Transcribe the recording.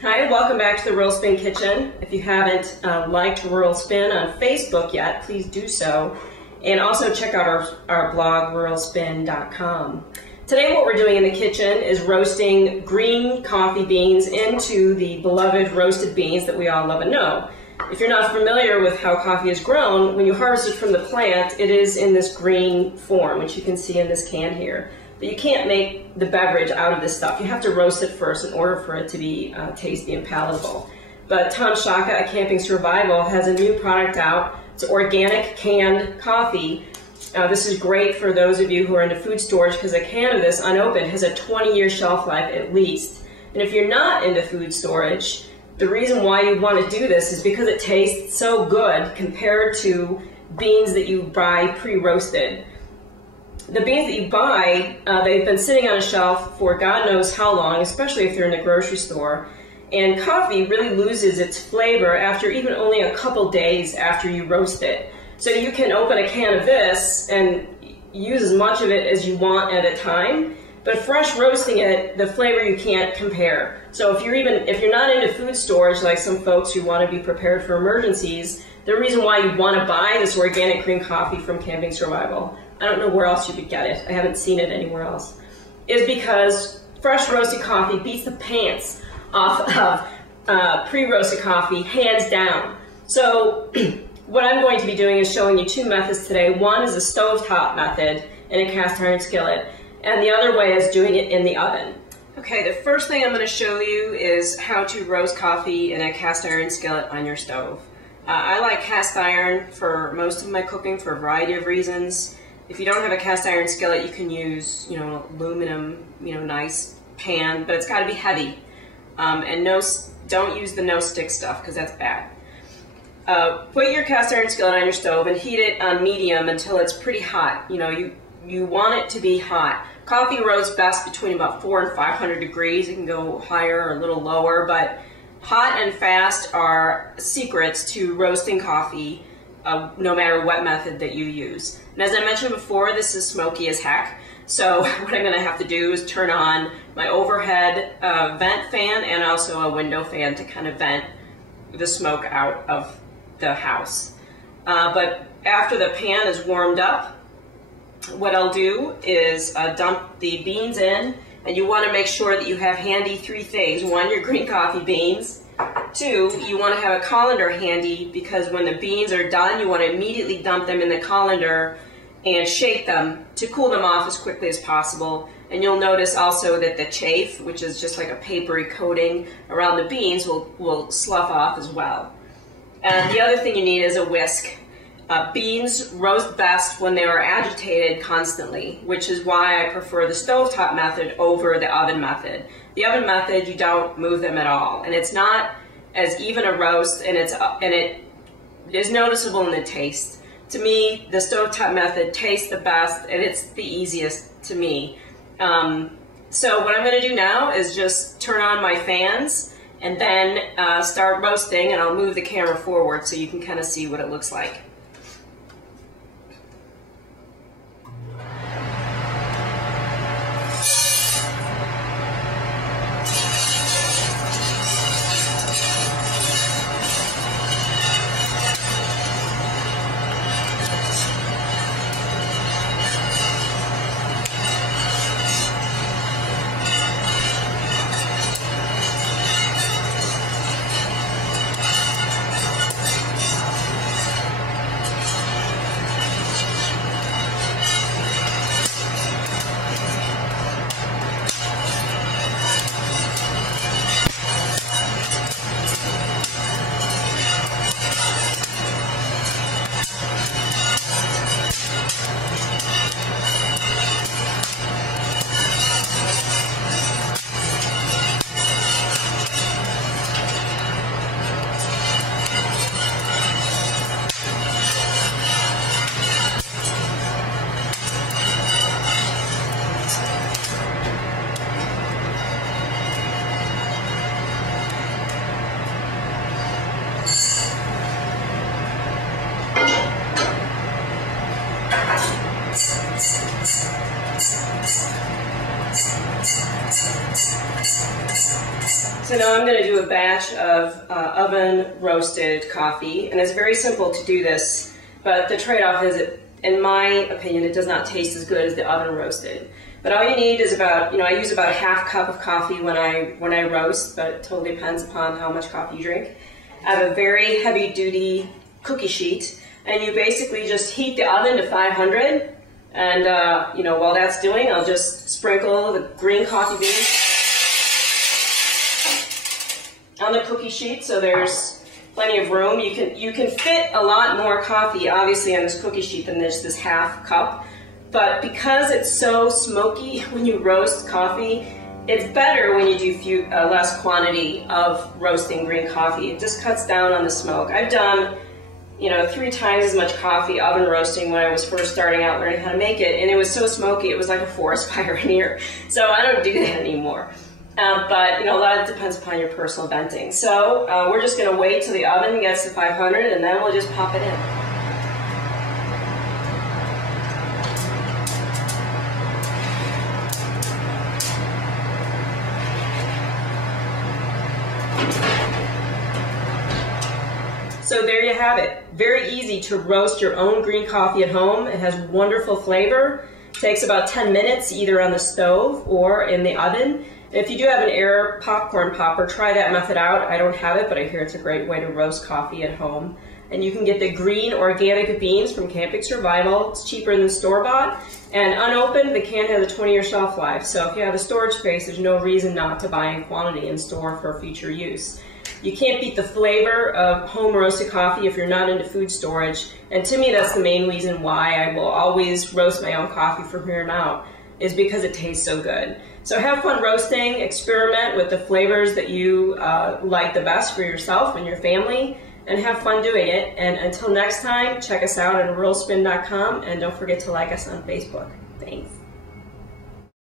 Hi, welcome back to the Rural Spin Kitchen. If you haven't liked Rural Spin on Facebook yet, please do so. And also check out our blog, ruralspin.com. Today what we're doing in the kitchen is roasting green coffee beans into the beloved roasted beans that we all love and know. If you're not familiar with how coffee is grown, when you harvest it from the plant, it is in this green form, which you can see in this can here. But you can't make the beverage out of this stuff. You have to roast it first in order for it to be tasty and palatable. But Tom Shaka at Camping Survival has a new product out. It's organic canned coffee. This is great for those of you who are into food storage because a can of this unopened has a 20-year shelf life at least. And if you're not into food storage, the reason why you want to do this is because it tastes so good compared to beans that you buy pre-roasted. The beans that you buy, they've been sitting on a shelf for God knows how long, especially if they're in the grocery store. And coffee really loses its flavor after even only a couple days after you roast it. So you can open a can of this and use as much of it as you want at a time. But fresh roasting it, the flavor you can't compare. So if you're not into food storage like some folks who want to be prepared for emergencies, the reason why you want to buy this organic green coffee from Camping Survival, I don't know where else you could get it, I haven't seen it anywhere else, is because fresh roasted coffee beats the pants off of pre-roasted coffee, hands down. So what I'm going to be doing is showing you two methods today. One is a stovetop method in a cast iron skillet, and the other way is doing it in the oven. Okay, the first thing I'm going to show you is how to roast coffee in a cast iron skillet on your stove. I like cast iron for most of my cooking for a variety of reasons. If you don't have a cast iron skillet, you can use, aluminum, nice pan, but it's got to be heavy. And don't use the no-stick stuff because that's bad. Put your cast iron skillet on your stove and heat it on medium until it's pretty hot. You want it to be hot. Coffee roasts best between about 400 and 500 degrees. It can go higher or a little lower, but hot and fast are secrets to roasting coffee, no matter what method that you use. And as I mentioned before, this is smoky as heck. So what I'm going to have to do is turn on my overhead vent fan and also a window fan to kind of vent the smoke out of the house. But after the pan is warmed up, what I'll do is dump the beans in, and you want to make sure that you have handy three things. One, your green coffee beans. Two, you want to have a colander handy because when the beans are done, you want to immediately dump them in the colander and shake them to cool them off as quickly as possible. And you'll notice also that the chafe, which is just like a papery coating around the beans, will slough off as well. And the other thing you need is a whisk. Beans roast best when they are agitated constantly, which is why I prefer the stovetop method over the oven method. The oven method, you don't move them at all, and it's not as even a roast, and it is noticeable in the taste. To me, the stovetop method tastes the best, and it's the easiest to me. So what I'm going to do now is just turn on my fans and then start roasting, and I'll move the camera forward so you can kind of see what it looks like. So now I'm going to do a batch of oven roasted coffee, and it's very simple to do this, but the trade-off is, in my opinion, it does not taste as good as the oven roasted. But all you need is about, I use about a half cup of coffee when I roast, but it totally depends upon how much coffee you drink. I have a very heavy-duty cookie sheet, and you basically just heat the oven to 500, and while that's doing, I'll just sprinkle the green coffee beans on the cookie sheet, so there's plenty of room. You can fit a lot more coffee, obviously, on this cookie sheet than this half cup. But because it's so smoky when you roast coffee, it's better when you do less quantity of roasting green coffee. It just cuts down on the smoke. I've done 3 times as much coffee oven roasting when I was first starting out learning how to make it, and it was so smoky it was like a forest fire in here. So I don't do that anymore. But a lot of it depends upon your personal venting. So we're just going to wait till the oven gets to 500, and then we'll just pop it in. So there you have it. Very easy to roast your own green coffee at home. It has wonderful flavor. It takes about 10 minutes either on the stove or in the oven. If you do have an air popcorn popper, try that method out. I don't have it, but I hear it's a great way to roast coffee at home. And you can get the green organic beans from Camping Survival. It's cheaper than store-bought. And unopened, the can has a 20-year shelf life. So if you have a storage space, there's no reason not to buy in quantity and store for future use. You can't beat the flavor of home roasted coffee if you're not into food storage. And to me, that's the main reason why I will always roast my own coffee from here on out, is because it tastes so good. So have fun roasting, experiment with the flavors that you like the best for yourself and your family, and have fun doing it. And until next time, check us out at ruralspin.com, and don't forget to like us on Facebook. Thanks.